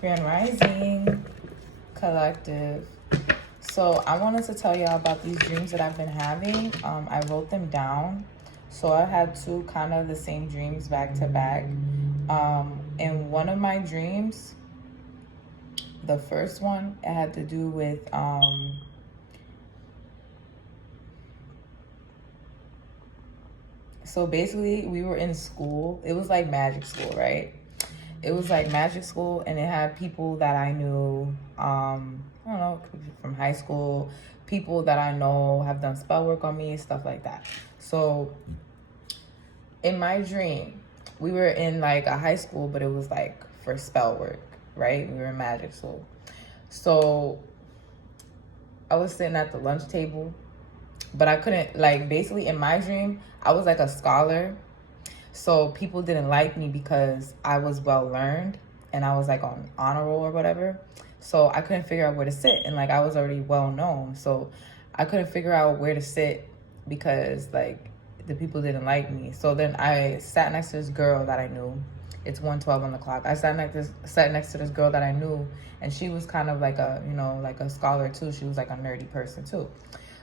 Grand Rising Collective. So I wanted to tell y'all about these dreams that I've been having. I wrote them down. So I had two kind of the same dreams back to back. In one of my dreams, the first one, it had to do with so basically we were in school. It was like magic school, right? It was like magic school, and it had people that I knew, I don't know, from high school, people that I know have done spell work on me, stuff like that. So in my dream, we were in like a high school, but it was like for spell work, right? We were in magic school. So I was sitting at the lunch table, but I couldn't, like, basically in my dream, I was like a scholar. So people didn't like me because I was well learned and I was like on honor roll or whatever. So I couldn't figure out where to sit, and like I was already well known. So I couldn't figure out where to sit because like the people didn't like me. So then I sat next to this girl that I knew. It's 1:12 on the clock. I sat next to this girl that I knew, and she was kind of like a, you know, like a scholar too. She was like a nerdy person too.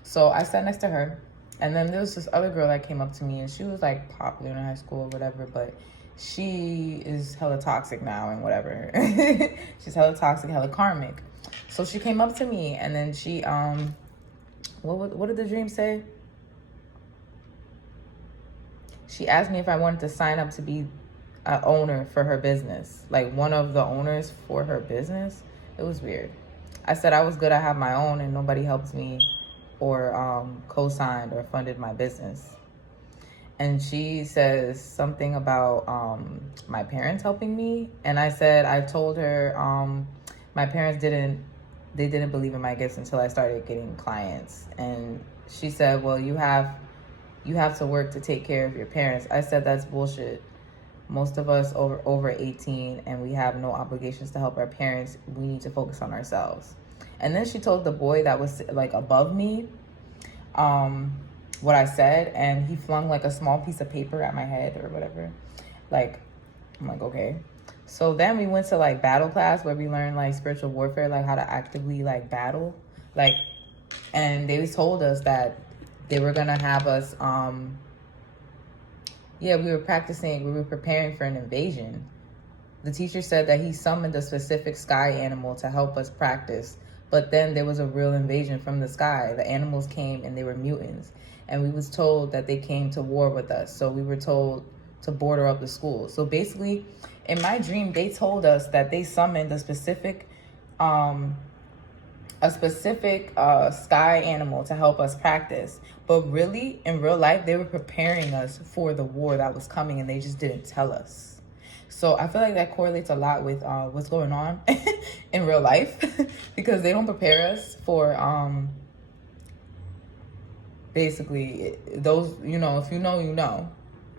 So I sat next to her. And then there was this other girl that came up to me, and she was like popular in high school or whatever, but she is hella toxic now and whatever. She's hella toxic, hella karmic. So she came up to me, and then she, what did the dream say? She asked me if I wanted to sign up to be an owner for her business, like one of the owners for her business. It was weird. I said I was good, I have my own, and nobody helps me or co-signed or funded my business. And she says something about my parents helping me. And I said, I told her my parents didn't believe in my gifts until I started getting clients. And she said, well, you have to work to take care of your parents. I said, that's bullshit. Most of us over 18 and we have no obligations to help our parents. We need to focus on ourselves. And then she told the boy that was like above me what I said, and he flung like a small piece of paper at my head or whatever. Like, I'm like, okay. So then we went to like battle class where we learned like spiritual warfare, like how to actively like battle. Like, and they told us that they were gonna have us, we were preparing for an invasion. The teacher said that he summoned a specific sky animal to help us practice. But then there was a real invasion from the sky. The animals came and they were mutants. And we was told that they came to war with us. So we were told to border up the school. So basically, in my dream, they told us that they summoned a specific sky animal to help us practice. But really, in real life, they were preparing us for the war that was coming, and they just didn't tell us. So I feel like that correlates a lot with what's going on in real life because they don't prepare us for basically those, you know, if you know, you know.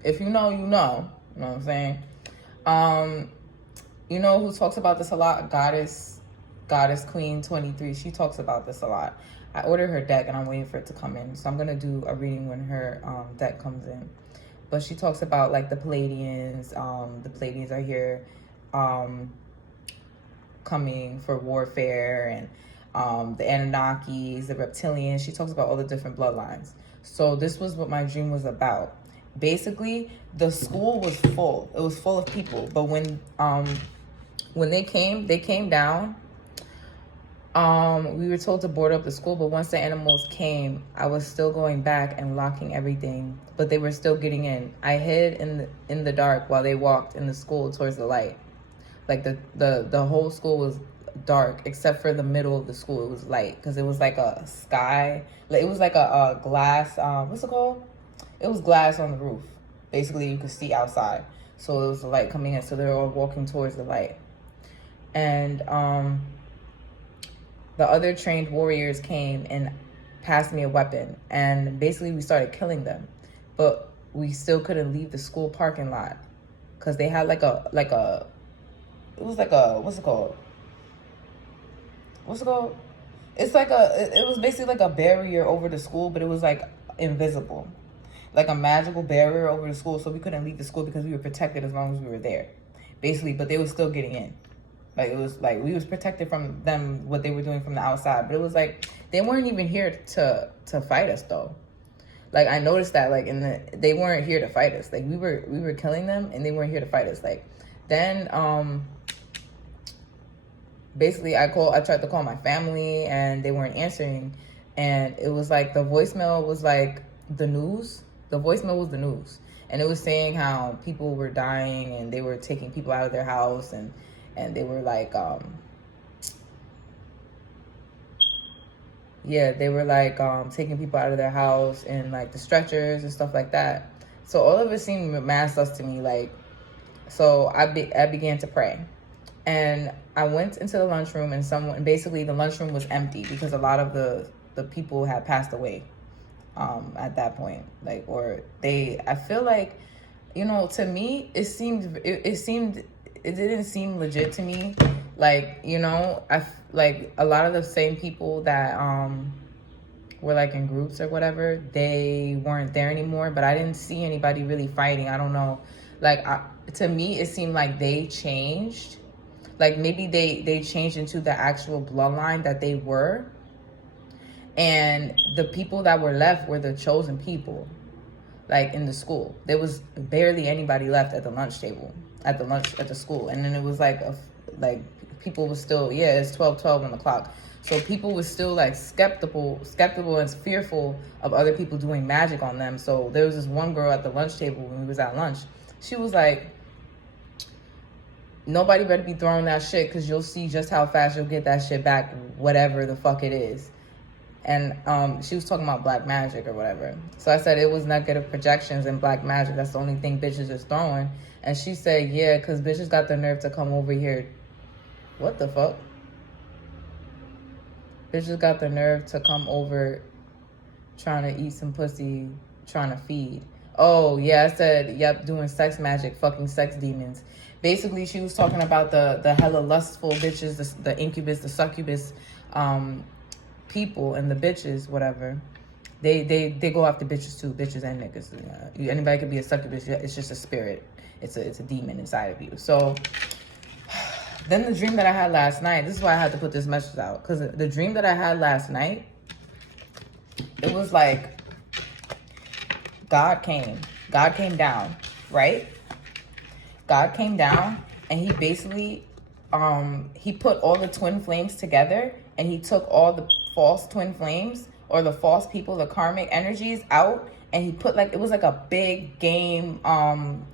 If you know, you know. You know what I'm saying? You know who talks about this a lot? Goddess Queen 23. She talks about this a lot. I ordered her deck and I'm waiting for it to come in. So I'm going to do a reading when her deck comes in. But she talks about like the Pleiadians. The Pleiadians are here coming for warfare, and the Anunnakis, the reptilians. She talks about all the different bloodlines. So this was what my dream was about. Basically, the school was full. It was full of people. But when they came down. We were told to board up the school, but once the animals came, I was still going back and locking everything, but they were still getting in. I hid in the dark while they walked in the school towards the light. Like the whole school was dark except for the middle of the school. It was light because it was like a sky. Like it was like a glass. What's it called? It was glass on the roof. Basically, you could see outside, so it was the light coming in. So they were all walking towards the light, and the other trained warriors came and passed me a weapon, and basically we started killing them, but we still couldn't leave the school parking lot because they had it was like a, what's it called? It was basically like a barrier over the school, but it was like invisible, like a magical barrier over the school. So we couldn't leave the school because we were protected as long as we were there, basically, but they were still getting in. Like, it was like we was protected from them, what they were doing from the outside. But it was like they weren't even here to fight us though. Like, I noticed that, like, they weren't here to fight us. Like, we were killing them, and they weren't here to fight us. Like, then basically I tried to call my family, and they weren't answering. And it was like the voicemail was like the news. The voicemail was the news, and it was saying how people were dying, and they were taking people out of their house, and they were like yeah, they were like taking people out of their house, and like the stretchers and stuff like that. So all of it seemed mad sus to me. Like, so I began to pray, and I went into the lunchroom, and basically the lunchroom was empty because a lot of the people had passed away at that point. Like, or I feel like, you know, to me it didn't seem legit to me. Like, you know, like a lot of the same people that were like in groups or whatever, they weren't there anymore. But I didn't see anybody really fighting. I don't know. Like, to me, it seemed like they changed. Like, maybe they changed into the actual bloodline that they were. And the people that were left were the chosen people. Like, in the school, there was barely anybody left at the lunch table, at the school. And then it was like people were still, it's 12:12 on the clock. So people were still like skeptical and fearful of other people doing magic on them. So there was this one girl at the lunch table when we was at lunch. She was like, nobody better be throwing that shit, because you'll see just how fast you'll get that shit back, whatever the fuck it is. And she was talking about black magic or whatever. So I said it was negative projections and black magic. That's the only thing bitches is throwing. And she said, yeah, because bitches got the nerve to come over here. What the fuck? Bitches got the nerve to come over trying to eat some pussy, trying to feed. Oh, yeah, I said, yep, doing sex magic, fucking sex demons. Basically, she was talking about the hella lustful bitches, the incubus, the succubus people, and the bitches, whatever. They go after bitches too, bitches and niggas. Anybody could be a succubus. It's just a spirit. It's a demon inside of you. So then the dream that I had last night, this is why I had to put this message out, because the dream that I had last night, it was like God came down, right? God came down, and he basically he put all the twin flames together, and he took all the false twin flames, or the false people, the karmic energies out, and he put, like, it was like a big game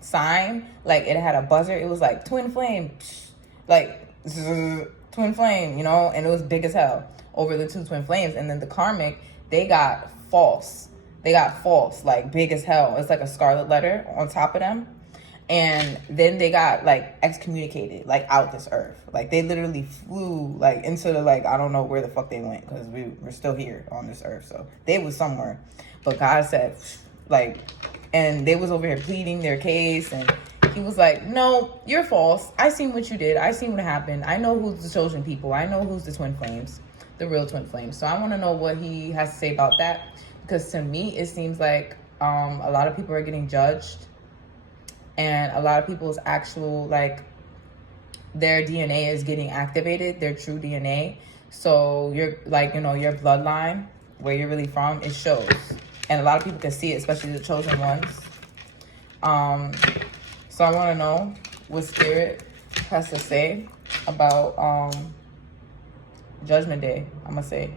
sign. Like, it had a buzzer. It was like twin flame, like twin flame, you know, and it was big as hell over the two twin flames. And then the karmic, they got false, like big as hell. It's like a scarlet letter on top of them. And then they got like excommunicated, like out this earth. Like, they literally flew like into the, like, I don't know where the fuck they went, because we're still here on this earth. So they was somewhere, but God said, like, and they was over here pleading their case, and he was like, no, you're false. I seen what you did. I seen what happened. I know who's the chosen people. I know who's the twin flames, the real twin flames. So I want to know what he has to say about that, because to me, it seems like a lot of people are getting judged, and a lot of people's actual, like, their DNA is getting activated, their true DNA. So you're like, you know, your bloodline, where you're really from, it shows. And a lot of people can see it, especially the chosen ones. So I want to know what Spirit has to say about Judgment Day, I'm going to say.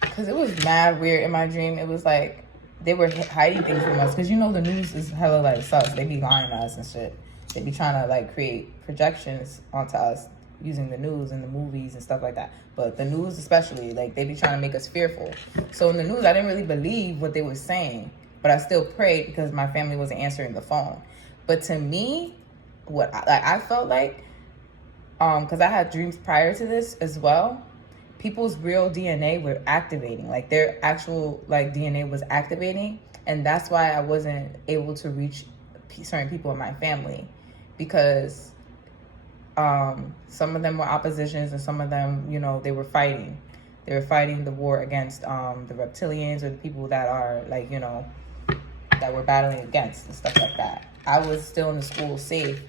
Because it was mad weird in my dream. It was like they were hiding things from us. Because, you know, the news is hella like sus. They be lying to us and shit. They be trying to like create projections onto us using the news and the movies and stuff like that. But the news especially, like, they be trying to make us fearful. So in the news, I didn't really believe what they were saying. But I still prayed because my family wasn't answering the phone. But to me, what I felt like, because I had dreams prior to this as well, people's real DNA were activating. Like, their actual, like, DNA was activating. And that's why I wasn't able to reach certain people in my family. Because some of them were oppositions, and some of them, you know, they were fighting. They were fighting the war against the reptilians, or the people that are like, you know, that we're battling against and stuff like that. I was still in the school safe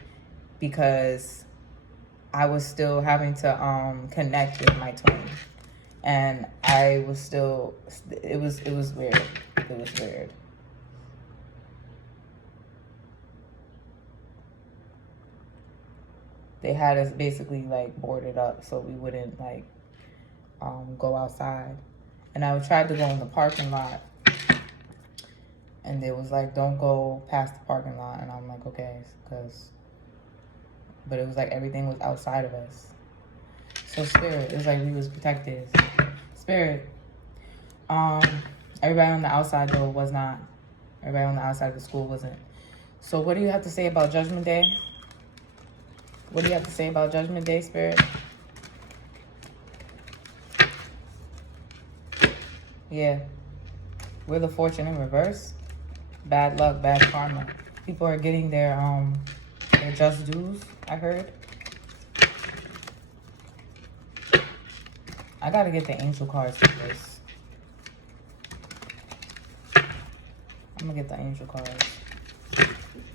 because I was still having to connect with my twin. And I was still, it was weird. It was weird. They had us basically like boarded up so we wouldn't like go outside. And I tried to go in the parking lot, and they was like, don't go past the parking lot. And I'm like, okay, but it was like everything was outside of us. So spirit, it was like we was protected. Spirit, everybody on the outside though was not. Everybody on the outside of the school wasn't. So what do you have to say about Judgment Day? What do you have to say about Judgment Day, Spirit? Yeah. We're the fortune in reverse. Bad luck, bad karma. People are getting their just dues, I heard. I gotta get the angel cards for this. I'm gonna get the angel cards.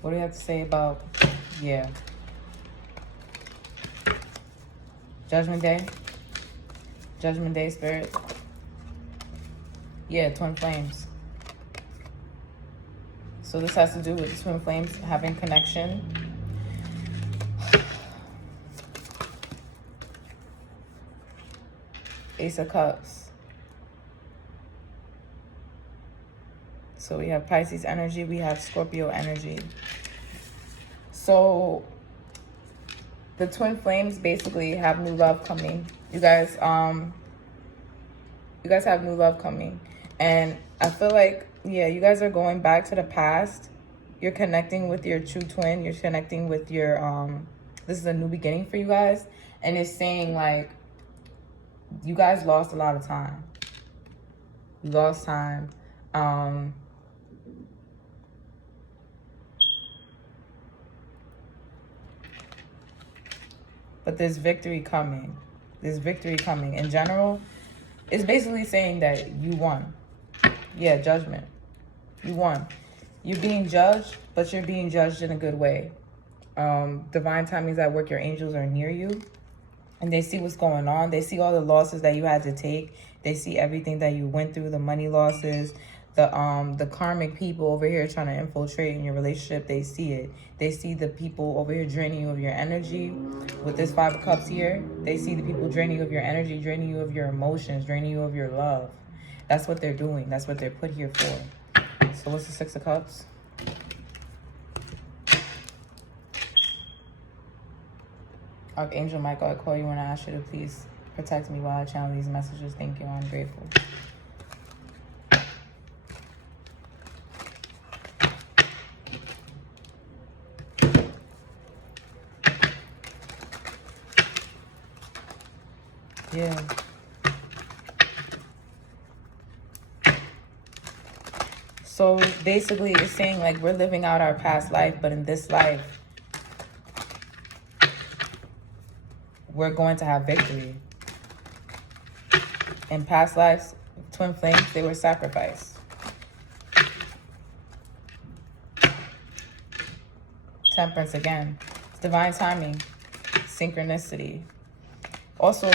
What do you have to say about, yeah. Judgment Day? Judgment Day, Spirit? Yeah, twin flames. So this has to do with the twin flames having connection. Ace of Cups. So we have Pisces energy, we have Scorpio energy. So the twin flames basically have new love coming. You guys have new love coming. And I feel like, yeah, you guys are going back to the past. You're connecting with your true twin. You're connecting with your, this is a new beginning for you guys. And it's saying like, you guys lost a lot of time. You lost time. But there's victory coming. There's victory coming. In general, it's basically saying that you won. Yeah, judgment. You won. You're being judged, but you're being judged in a good way. Divine timing's at work. Your angels are near you. And they see what's going on. They see all the losses that you had to take. They see everything that you went through, the money losses, the karmic people over here trying to infiltrate in your relationship. They see it. They see the people over here draining you of your energy. With this 5 of Cups here, they see the people draining you of your energy, draining you of your emotions, draining you of your love. That's what they're doing. That's what they're put here for. So what's the 6 of Cups? Archangel Michael, I call you and I ask you to please protect me while I channel these messages. Thank you. I'm grateful. Yeah. So basically it's saying like we're living out our past life, but in this life, we're going to have victory. In past lives, twin flames, they were sacrificed. Temperance again. It's divine timing. Synchronicity. Also,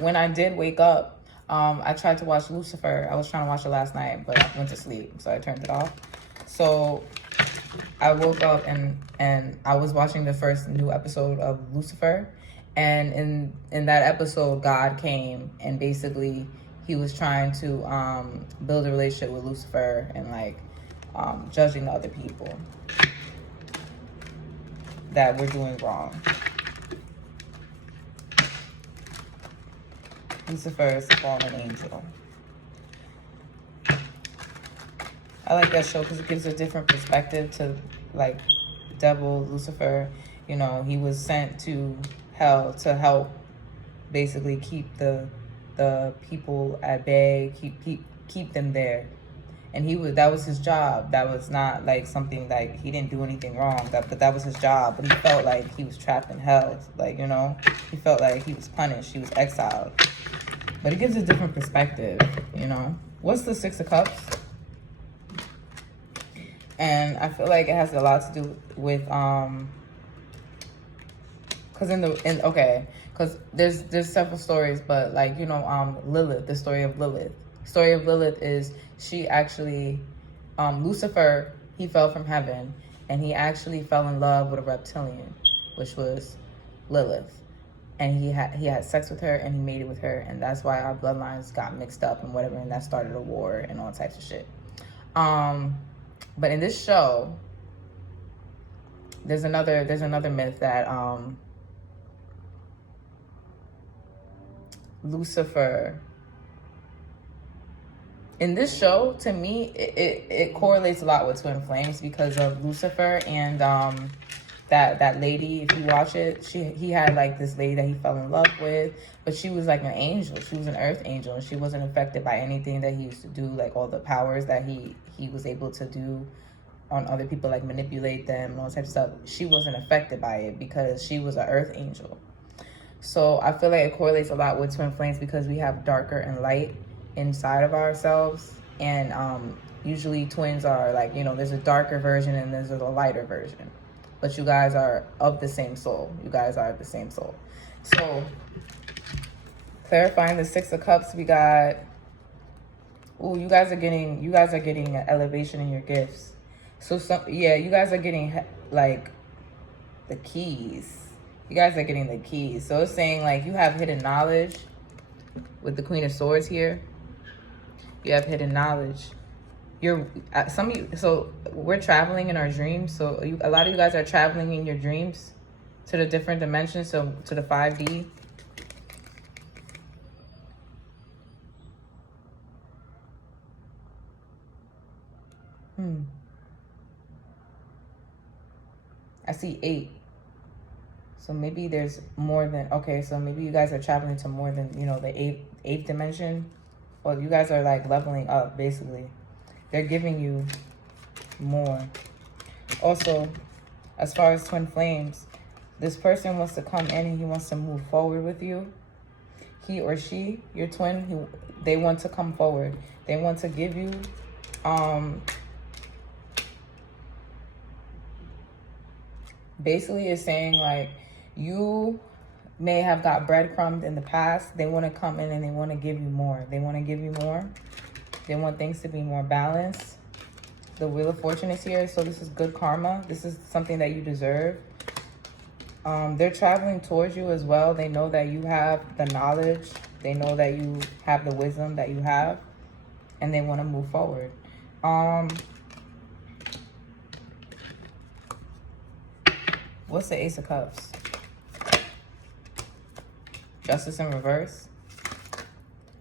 when I did wake up, I tried to watch Lucifer. I was trying to watch it last night, but I went to sleep, so I turned it off. So I woke up and I was watching the first new episode of Lucifer. And in that episode, God came and basically he was trying to build a relationship with Lucifer and like judging the other people that were doing wrong. Lucifer is a fallen angel. I like that show because it gives a different perspective to like devil Lucifer. You know, he was sent to hell to help basically keep the people at bay, keep them there. And that was his job. That was not like something like he didn't do anything wrong. But that was his job. But he felt like he was trapped in hell. Like, you know, he felt like he was punished. He was exiled. But it gives a different perspective, you know. What's the Six of Cups? And I feel like it has a lot to do with because there's several stories, but like, you know, Lilith, the story of Lilith. Story of Lilith is she actually, Lucifer, he fell from heaven, and he actually fell in love with a reptilian, which was Lilith. And he had sex with her, and he mated with her, and that's why our bloodlines got mixed up and whatever, and that started a war and all types of shit. But in this show, there's another myth that Lucifer, in this show, to me, it correlates a lot with Twin Flames because of Lucifer and that lady. If you watch it, he had like this lady that he fell in love with, but she was like an angel. She was an earth angel, and she wasn't affected by anything that he used to do, like all the powers that he was able to do on other people, like manipulate them and all types of stuff. She wasn't affected by it because she was an earth angel. So I feel like it correlates a lot with Twin Flames because we have darker and light inside of ourselves. And usually twins are like, you know, there's a darker version and there's a lighter version. But you guys are of the same soul. You guys are the same soul. So clarifying the Six of Cups, we got, ooh, you guys are getting an elevation in your gifts. So you guys are getting like the keys. You guys are getting the keys. So it's saying like you have hidden knowledge with the Queen of Swords here. You have hidden knowledge. So we're traveling in our dreams. So a lot of you guys are traveling in your dreams to the different dimensions. So to the 5D. I see 8. So maybe there's more than, okay, so maybe you guys are traveling to more than, you know, the eighth dimension. Well, you guys are like leveling up, basically. They're giving you more. Also, as far as Twin Flames, this person wants to come in and he wants to move forward with you. He or she, your twin, they want to come forward. They want to give you, basically it's saying like, you may have got breadcrumbed in the past. They want to come in and they want to give you more. They want to give you more. They want things to be more balanced. The Wheel of Fortune is here. So this is good karma. This is something that you deserve. They're traveling towards you as well. They know that you have the knowledge. They know that you have the wisdom that you have. And they want to move forward. What's the Ace of Cups? Justice in reverse.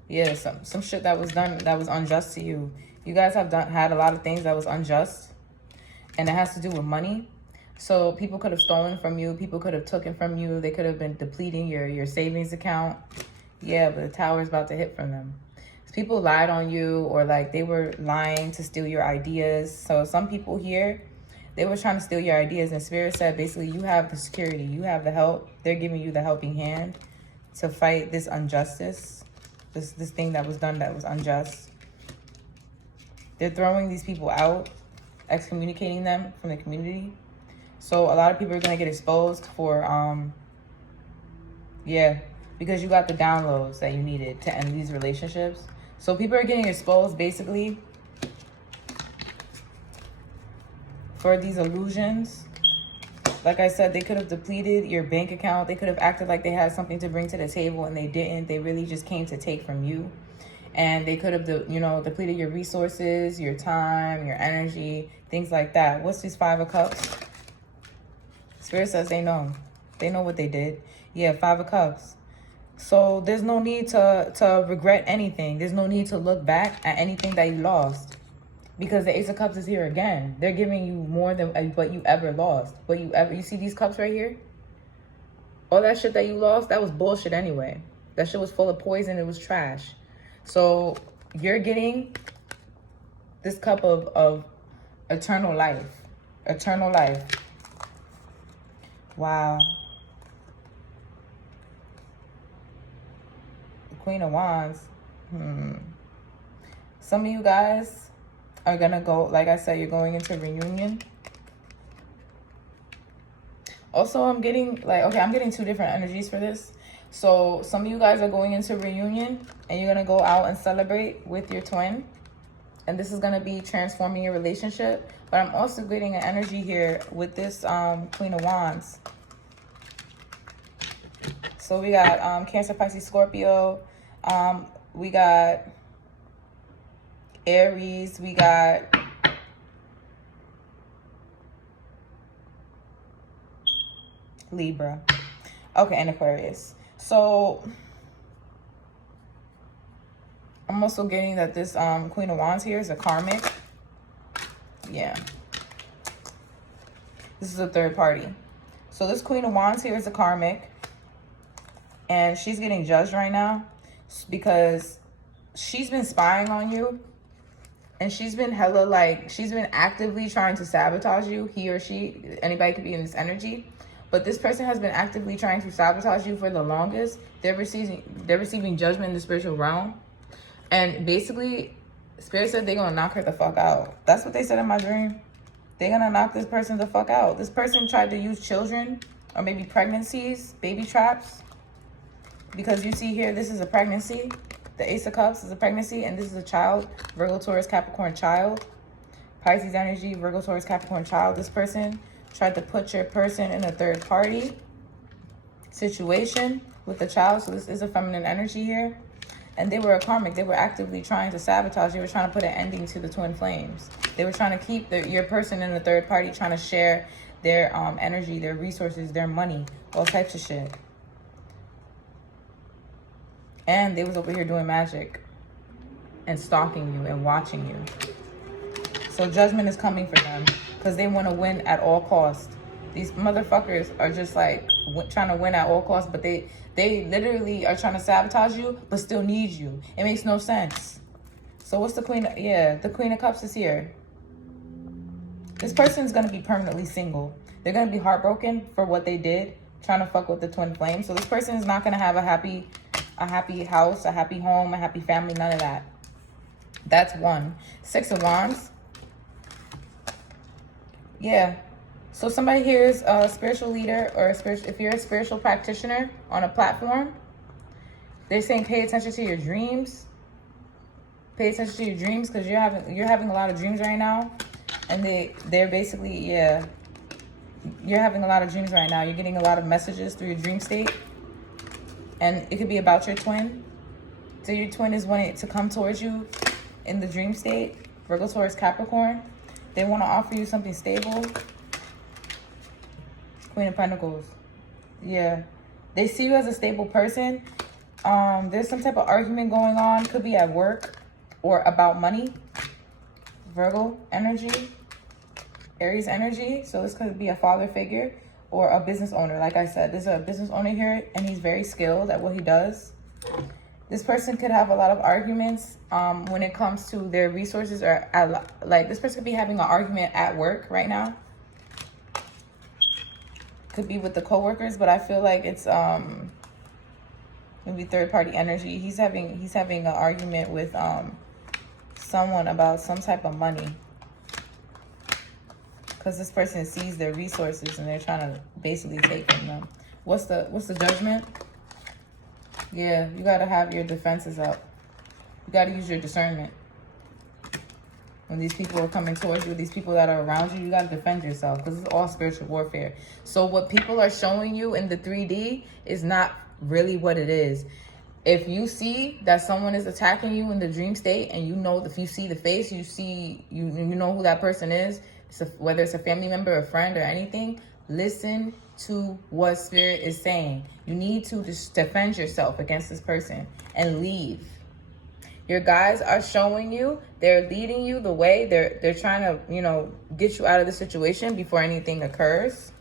Yeah, some shit that was done that was unjust to you. You guys have had a lot of things that was unjust, and it has to do with money. So people could have stolen from you. People could have taken from you. They could have been depleting your savings account. Yeah, but the tower is about to hit from them. People lied on you, or like they were lying to steal your ideas. So some people here, they were trying to steal your ideas, and Spirit said basically you have the security, you have the help. They're giving you the helping hand to fight this injustice, this thing that was done that was unjust. They're throwing these people out, excommunicating them from the community. So a lot of people are going to get exposed for, because you got the downloads that you needed to end these relationships. So people are getting exposed basically for these illusions. Like I said, they could have depleted your bank account. They could have acted like they had something to bring to the table and they didn't. They really just came to take from you. And they could have, depleted your resources, your time, your energy, things like that. What's this 5 of Cups? Spirit says they know. They know what they did. Yeah, 5 of Cups. So there's no need to regret anything. There's no need to look back at anything that you lost. Because the Ace of Cups is here again. They're giving you more than what you ever lost. You see these cups right here? All that shit that you lost, that was bullshit anyway. That shit was full of poison. It was trash. So you're getting this cup of eternal life. Eternal life. Wow. Queen of Wands. Some of you guys are going to go, like I said, you're going into reunion. Also, I'm getting, like, okay, I'm getting two different energies for this. So some of you guys are going into reunion and you're going to go out and celebrate with your twin. And this is going to be transforming your relationship. But I'm also getting an energy here with this Queen of Wands. So we got Cancer, Pisces, Scorpio. We got Aries. We got Libra. Okay, and Aquarius. So I'm also getting that this Queen of Wands here is a karmic. Yeah. This is a third party. So this Queen of Wands here is a karmic. And she's getting judged right now because she's been spying on you. And she's been hella, like, she's been actively trying to sabotage you. He or she, anybody could be in this energy. But this person has been actively trying to sabotage you for the longest. They're receiving judgment in the spiritual realm. And basically, Spirit said they're going to knock her the fuck out. That's what they said in my dream. They're going to knock this person the fuck out. This person tried to use children or maybe pregnancies, baby traps. Because you see here, this is a pregnancy. The Ace of Cups is a pregnancy, and this is a child. Virgo, Taurus, Capricorn, child. Pisces energy, Virgo, Taurus, Capricorn, child. This person tried to put your person in a third party situation with the child. So this is a feminine energy here. And they were a karmic. They were actively trying to sabotage. They were trying to put an ending to the twin flames. They were trying to keep your person in a third party, trying to share their energy, their resources, their money, all types of shit. And they was over here doing magic and stalking you and watching you. So judgment is coming for them because they want to win at all costs. These motherfuckers are just like trying to win at all costs, but they literally are trying to sabotage you, but still need you. It makes no sense. So what's the Queen? Yeah, the Queen of Cups is here. This person's going to be permanently single. They're going to be heartbroken for what they did, trying to fuck with the twin flame. So this person is not going to have a happy house, a happy home, a happy family, none of that. That's one. Six of Wands. Yeah. So somebody here is a spiritual leader or if you're a spiritual practitioner on a platform, they're saying pay attention to your dreams. Pay attention to your dreams because you're having a lot of dreams right now. And they're basically, yeah, you're having a lot of dreams right now. You're getting a lot of messages through your dream state. And it could be about your twin. So your twin is wanting to come towards you in the dream state. Virgo, Taurus, Capricorn. They want to offer you something stable. Queen of Pentacles. Yeah. They see you as a stable person. There's some type of argument going on. Could be at work or about money. Virgo energy. Aries energy. So this could be a father figure or a business owner. Like I said, there's a business owner here and he's very skilled at what he does. This person could have a lot of arguments when it comes to their resources or like this person could be having an argument at work right now. Could be with the coworkers, but I feel like it's maybe third party energy. He's having an argument with someone about some type of money. Because this person sees their resources and they're trying to basically take from them. What's the judgment? Yeah, you got to have your defenses up. You got to use your discernment. When these people are coming towards you, these people that are around you, you got to defend yourself because it's all spiritual warfare. So what people are showing you in the 3D is not really what it is. If you see that someone is attacking you in the dream state and you know, if you see the face, you know who that person is, whether it's a family member, a friend, or anything, listen to what Spirit is saying. You need to just defend yourself against this person and leave. Your guys are showing you, they're leading you the way. They're trying to, you know, get you out of the situation before anything occurs.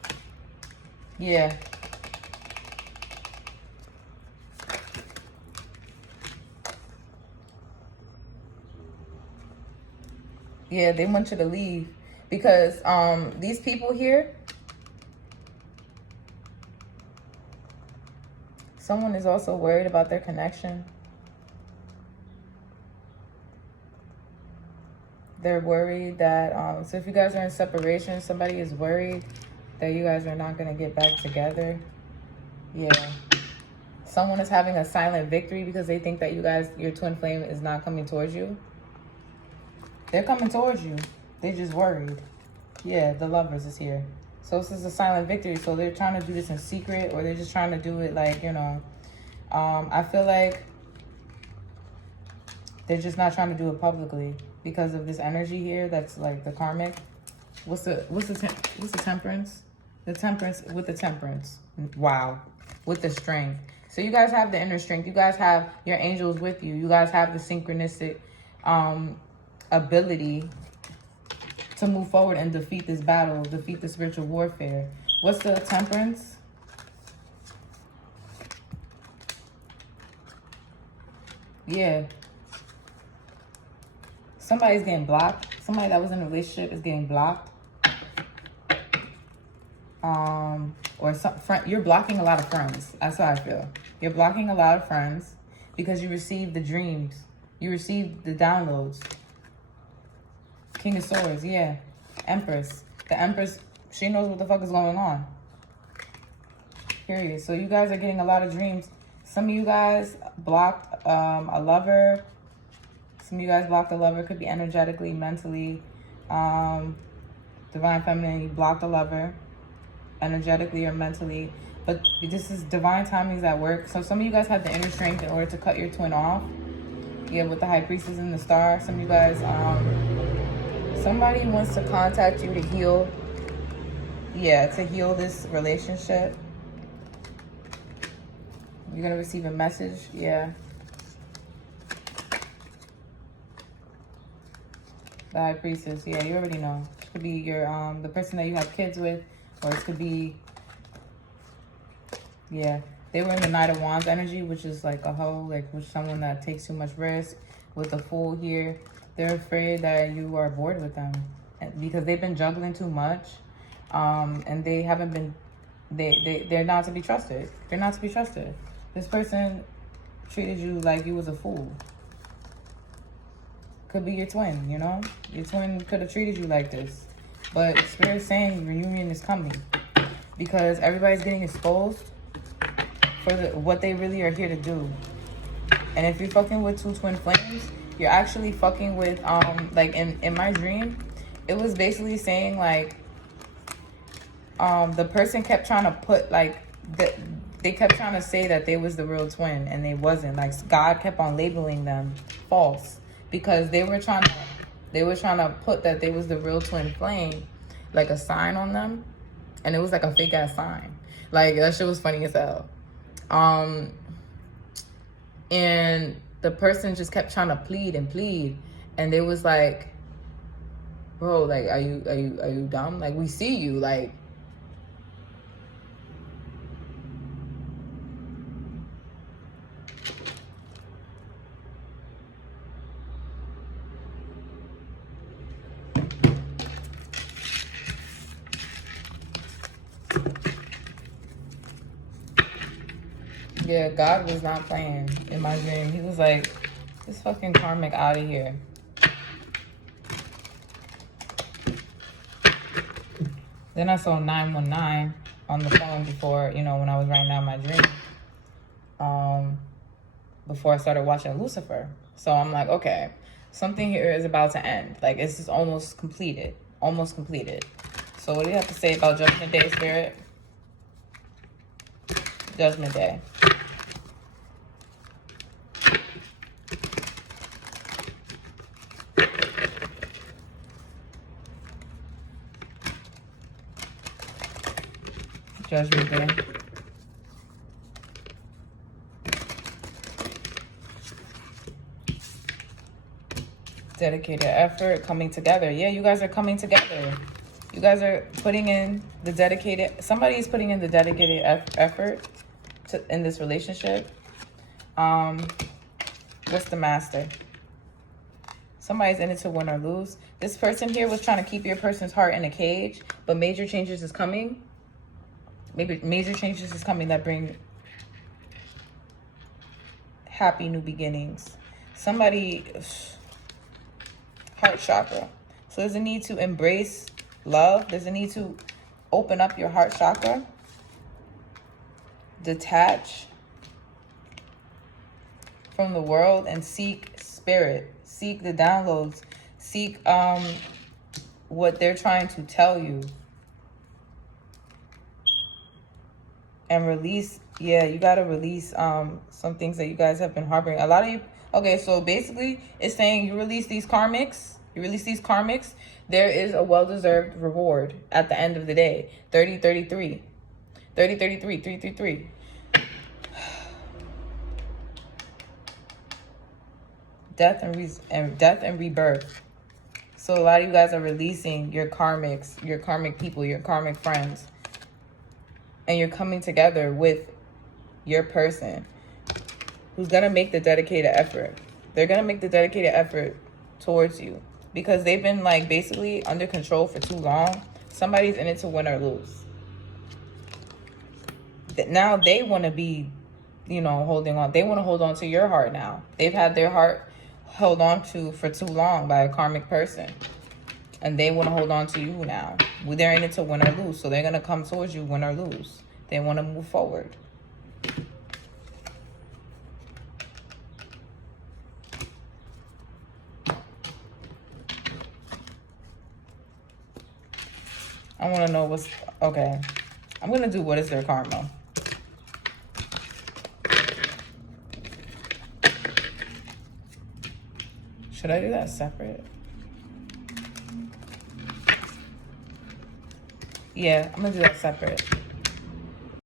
Yeah. Yeah, they want you to leave because these people here, someone is also worried about their connection. They're worried that, so if you guys are in separation, somebody is worried that you guys are not going to get back together. Yeah. Someone is having a silent victory because they think that you guys, your twin flame is not coming towards you. They're coming towards you. They're just worried. Yeah, the Lovers is here. So this is a silent victory. So they're trying to do this in secret, or they're just trying to do it like, you know, I feel like they're just not trying to do it publicly because of this energy here. That's like the karmic. What's the temperance? The temperance with the temperance. Wow. With the strength. So you guys have the inner strength. You guys have your angels with you. You guys have the synchronistic ability to move forward and defeat this battle, defeat the spiritual warfare. What's the temperance? Yeah. Somebody's getting blocked. Somebody that was in a relationship is getting blocked. Or you're blocking a lot of friends. That's how I feel. You're blocking a lot of friends because you received the dreams. You received the downloads. King of Swords, yeah. Empress. The Empress, she knows what the fuck is going on. Period. So you guys are getting a lot of dreams. Some of you guys blocked a lover. Some of you guys blocked a lover. Could be energetically, mentally. Divine Feminine, you blocked a lover. Energetically or mentally. But this is divine timings at work. So some of you guys have the inner strength in order to cut your twin off. Yeah, with the High Priestess and the Star. Some of you guys, somebody wants to contact you to heal. Yeah, to heal this relationship. You're going to receive a message. Yeah. The High Priestess. Yeah, you already know. It could be your, the person that you have kids with. Or it could be, yeah, they were in the Knight of Wands energy, which is like a hoe, like with someone that takes too much risk. With the Fool here, they're afraid that you are bored with them because they've been juggling too much, and they haven't been, they're not to be trusted. They're not to be trusted. This person treated you like you was a fool. Could be your twin, you know? Your twin could have treated you like this. But Spirit's saying reunion is coming because everybody's getting exposed for what they really are here to do. And if you're fucking with two twin flames, you're actually fucking with, like in my dream, it was basically saying like, the person kept trying to put like, they kept trying to say that they was the real twin and they wasn't. Like God kept on labeling them false because they were trying to put that they was the real twin flame, like a sign on them. And it was like a fake ass sign. Like that shit was funny as hell. And the person just kept trying to plead and plead. And they was like, bro, like, are you dumb? Like, we see you, like. Yeah, God was not playing in my dream. He was like, this fucking karmic out of here. Then I saw 919 on the phone before, you know, when I was writing down my dream. Before I started watching Lucifer. So I'm like, okay, something here is about to end. Like, this is almost completed. Almost completed. So what do you have to say about Judgment Day, Spirit? Judgment Day. Judgment Day. Dedicated effort, coming together. Yeah, you guys are coming together. You guys are putting in the dedicated, somebody's putting in the dedicated effort in this relationship. What's the Master? Somebody's in it to win or lose. This person here was trying to keep your person's heart in a cage, but major changes is coming. Maybe major changes is coming that bring happy new beginnings. Somebody, Heart chakra. So there's a need to embrace love. There's a need to open up your heart chakra. Detach from the world and seek spirit. Seek the downloads. Seek what they're trying to tell you. And release, yeah, you got to release some things that you guys have been harboring. A lot of you, okay, so basically it's saying you release these karmics. You release these karmics. There is a well-deserved reward at the end of the day. 30-33. 30-33, 333. Death and rebirth. So a lot of you guys are releasing your karmics, your karmic people, your karmic friends. And you're coming together with your person who's going to make the dedicated effort. They're going to make the dedicated effort towards you because they've been like basically under control for too long. Somebody's in it to win or lose. Now they want to be, you know, holding on. They want to hold on to your heart now. They've had their heart held on to for too long by a karmic person. And they want to hold on to you now. They're in it to win or lose. So they're going to come towards you, win or lose. They want to move forward. I want to know what's... Okay. I'm going to do what is their karma. Should I do that separate? Yeah, I'm going to do that separate.